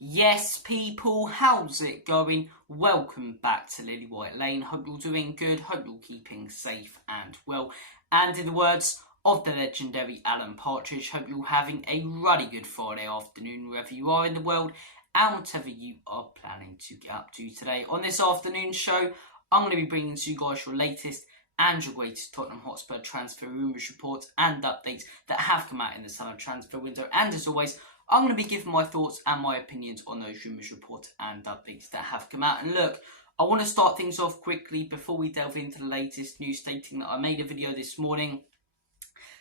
Yes, people, how's it going? Welcome back to Lily White Lane. Hope you're doing good. Hope you're keeping safe and well. And in the words of the legendary Alan Partridge, hope you're having a ruddy good Friday afternoon wherever you are in the world and whatever you are planning to get up to today. On this afternoon show, I'm going to be bringing to you guys your latest and your greatest Tottenham Hotspur transfer rumours, reports and updates that have come out in the summer transfer window. And as always, I'm going to be giving my thoughts and my opinions on those rumours, reports and updates that have come out. And look, I want to start things off quickly before we delve into the latest news, stating that I made a video this morning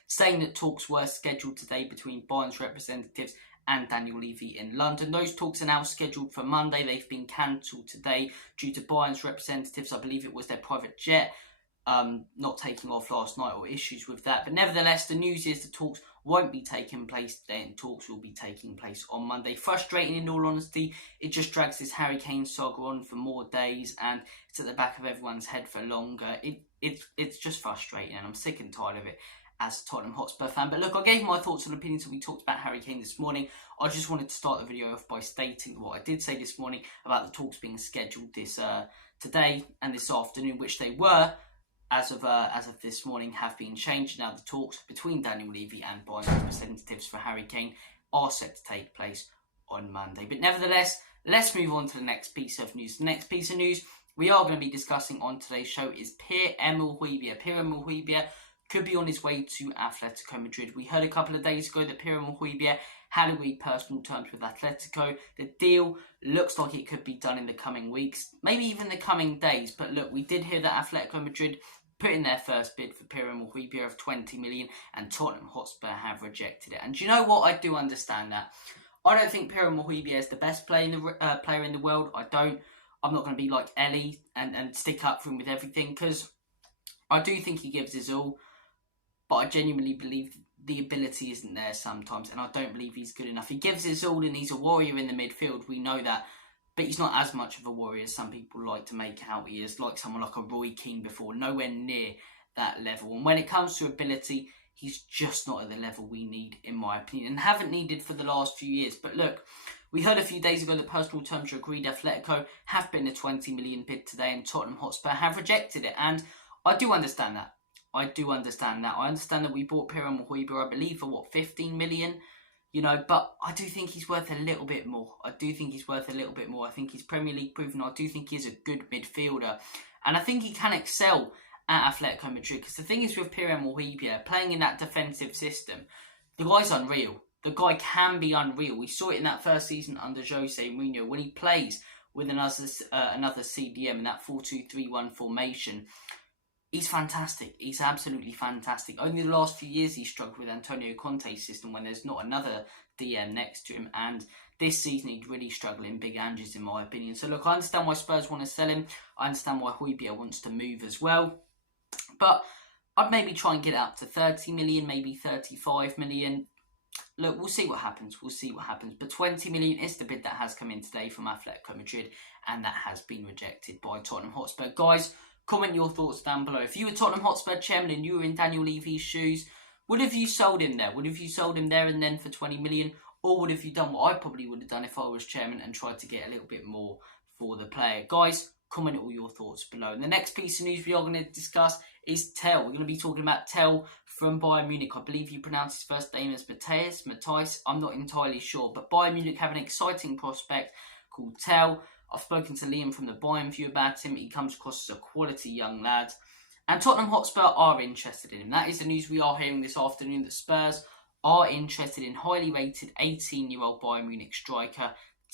saying that talks were scheduled today between Bayern's representatives and Daniel Levy in London. Those talks are now scheduled for Monday. They've been cancelled today due to Bayern's representatives, I believe it was their private jet, not taking off last night or issues with that. But nevertheless, the news is the talks won't be taking place today and talks will be taking place on Monday. Frustrating in all honesty. It just drags this Harry Kane saga on for more days and it's at the back of everyone's head for longer. It's just frustrating and I'm sick and tired of it as a Tottenham Hotspur fan. But look, I gave my thoughts and opinions when we talked about Harry Kane this morning. I just wanted to start the video off by stating what I did say this morning about the talks being scheduled this today and this afternoon, which they were. As of this morning, have been changed. Now the talks between Daniel Levy and Bayern's representatives for Harry Kane are set to take place on Monday. But nevertheless, let's move on to the next piece of news. The next piece of news we are going to be discussing on today's show is Pierre-Emile Højbjerg. Pierre-Emile Højbjerg could be on his way to Atletico Madrid. We heard a couple of days ago that Pierre-Emile Højbjerg had agreed personal terms with Atletico. The deal looks like it could be done in the coming weeks, maybe even the coming days. But look, we did hear that Atletico Madrid put in their first bid for Pierre-Emile Højbjerg of 20 million and Tottenham Hotspur have rejected it. And do you know what? I do understand that. I don't think Pierre-Emile Højbjerg is the best player in the world. I'm not going to be like Ellie and stick up for him with everything, because I do think he gives his all, but I genuinely believe the ability isn't there sometimes, and I don't believe he's good enough. He gives his all and he's a warrior in the midfield, we know that, but he's not as much of a warrior as some people like to make out he is, like someone like a Roy Keane before, nowhere near that level. And when it comes to ability, he's just not at the level we need, in my opinion, and haven't needed for the last few years. But look, we heard a few days ago that personal terms are agreed. Atletico have been a 20 million bid today and Tottenham Hotspur have rejected it, and I do understand that. I understand that we bought Pierre-Emile Højbjerg, I believe, for 15 million, but I do think he's worth a little bit more. I think he's Premier League proven. I do think he's a good midfielder, and I think he can excel at Atletico Madrid, because the thing is with Pierre-Emile Højbjerg, playing in that defensive system, the guy's unreal. The guy can be unreal. We saw it in that first season under Jose Mourinho when he plays with another CDM in that 4-2-3-1 formation. He's fantastic. He's absolutely fantastic. Only the last few years he's struggled with Antonio Conte's system when there's not another DM next to him. And this season he'd really struggle in big Anges, in my opinion. So look, I understand why Spurs want to sell him. I understand why Højbjerg wants to move as well. But I'd maybe try and get it up to 30 million, maybe 35 million. Look, we'll see what happens. But 20 million is the bid that has come in today from Atletico Madrid, and that has been rejected by Tottenham Hotspur. Guys, comment your thoughts down below. If you were Tottenham Hotspur chairman and you were in Daniel Levy's shoes, would have you sold him there? Would have you sold him there and then for 20 million? Or would have you done what I probably would have done if I was chairman and tried to get a little bit more for the player? Guys, comment all your thoughts below. And the next piece of news we are going to discuss is Tell. We're going to be talking about Tell from Bayern Munich. I believe you pronounce his first name as Mathys. I'm not entirely sure. But Bayern Munich have an exciting prospect called Tell. I've spoken to Liam from the Bayern View about him. He comes across as a quality young lad. And Tottenham Hotspur are interested in him. That is the news we are hearing this afternoon, that Spurs are interested in highly rated 18-year-old Bayern Munich striker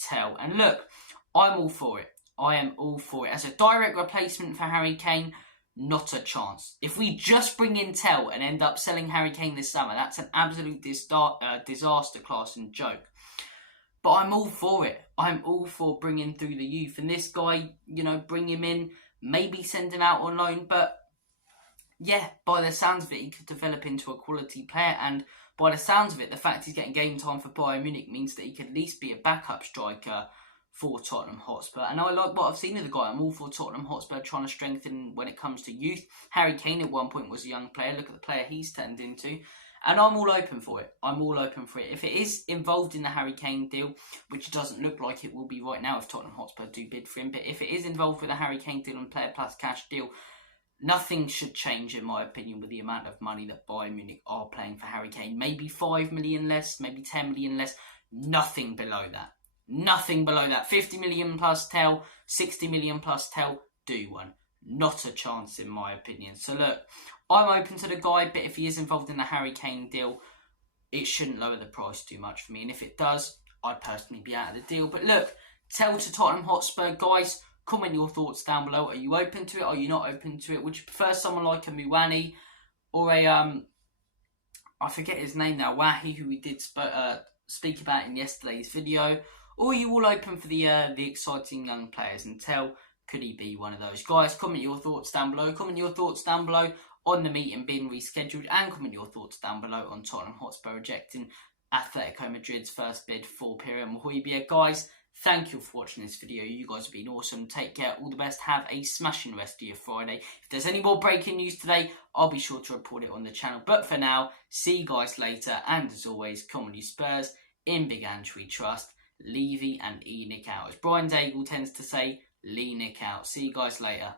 Tell. And look, I'm all for it. I am all for it. As a direct replacement for Harry Kane, not a chance. If we just bring in Tell and end up selling Harry Kane this summer, that's an absolute disaster class and joke. But I'm all for it. I'm all for bringing through the youth. And this guy, bring him in, maybe send him out on loan. But yeah, by the sounds of it, he could develop into a quality player. And by the sounds of it, the fact he's getting game time for Bayern Munich means that he could at least be a backup striker for Tottenham Hotspur. And I like what I've seen of the guy. I'm all for Tottenham Hotspur trying to strengthen when it comes to youth. Harry Kane at one point was a young player. Look at the player he's turned into. And I'm all open for it. I'm all open for it. If it is involved in the Harry Kane deal, which doesn't look like it will be right now if Tottenham Hotspur do bid for him, but if it is involved with a Harry Kane deal and player plus cash deal, nothing should change, in my opinion, with the amount of money that Bayern Munich are playing for Harry Kane. Maybe 5 million less, maybe 10 million less. Nothing below that. Nothing below that. 50 million plus tell, 60 million plus tell, do one. Not a chance, in my opinion. So look, I'm open to the guy, but if he is involved in the Harry Kane deal, it shouldn't lower the price too much for me. And if it does, I'd personally be out of the deal. But look, tell to Tottenham Hotspur, guys, comment your thoughts down below. Are you open to it? Are you not open to it? Would you prefer someone like a Muani or a, I forget his name now, Wahi, who we did speak about in yesterday's video? Or are you all open for the exciting young players? And tell, could he be one of those? Guys, comment your thoughts down below. Comment your thoughts down below on the meeting being rescheduled. And comment your thoughts down below on Tottenham Hotspur rejecting Atletico Madrid's first bid for Pierre-Emile Højbjerg. Guys, thank you for watching this video. You guys have been awesome. Take care. All the best. Have a smashing rest of your Friday. If there's any more breaking news today, I'll be sure to report it on the channel. But for now, see you guys later. And as always, come on you Spurs. In Big Ange we trust. Levy and E-Nick out. As Brian Daigle tends to say, Lee Nick out. See you guys later.